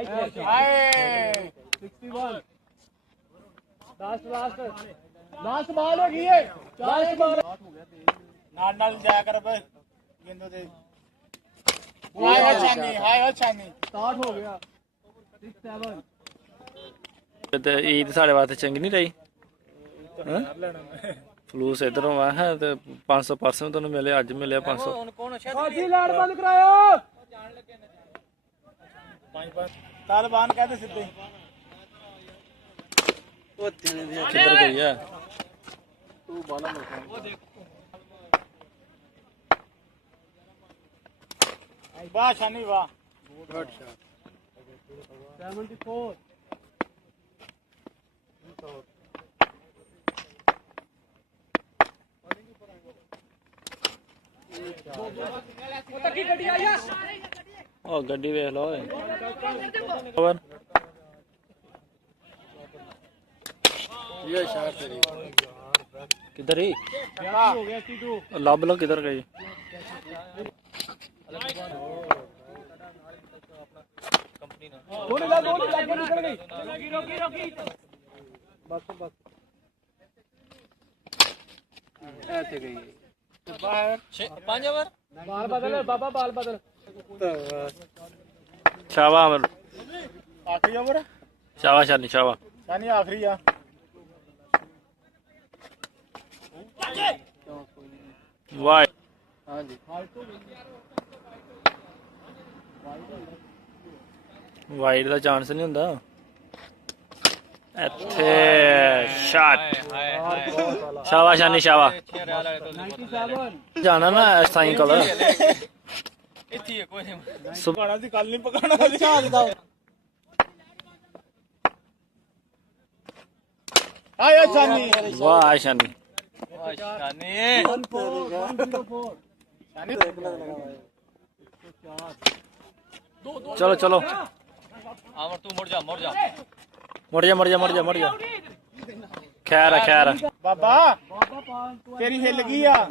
61 last ball होगी है last ball नाल जाया कर बे गेंदों दे हाय चांदी स्टार्ट हो गया 6 7 ईद साढ़े वास्ते चंगी नहीं रही फलूस इधरों आ है 500 परसों तेन मिले अज मिले 500 बंद कराओ तालिबान कहते सीधे किधर गई है वाह शानी वाह 74 ओ गड्डी वेख लो ओवर ये शॉट तेरी किधर ही हो गया 82 लब लो किधर गई गोली लग निकल गई रोकी बस ऐसे गई बाहर 5 ओवर बाल बदल बाबा बाल बदल शाबा अमर आखिरी ओवर शाबा शानी शाबा शानी आखिरी आ वाई हां जी वाइड ਦਾ ਚਾਂਸ ਨਹੀਂ ਹੁੰਦਾ ਇੱਥੇ ਸ਼ਾਟ ਸ਼ਾਬਾ ਸ਼ਾਨੀ ਸ਼ਾਬਾ 97 ਜਾਣਾ ਨਾ ਸਾਈਂ ਕੋਲ ਇੱਥੇ ਹੀ ਕੋਈ ਨਹੀਂ ਸੁਬਾਣਾ ਸੀ ਕੱਲ ਨਹੀਂ ਪਕਾਣਾ ਸੀ ਝਾੜ ਦਾ ਆਇਆ ਸ਼ਾਨੀ ਵਾਹ ਸ਼ਾਨੀ ਸ਼ਾਨੀ 104 चलो चलो आमर तू मुड़ जा खैर है बाबा तेरी हिल गई आ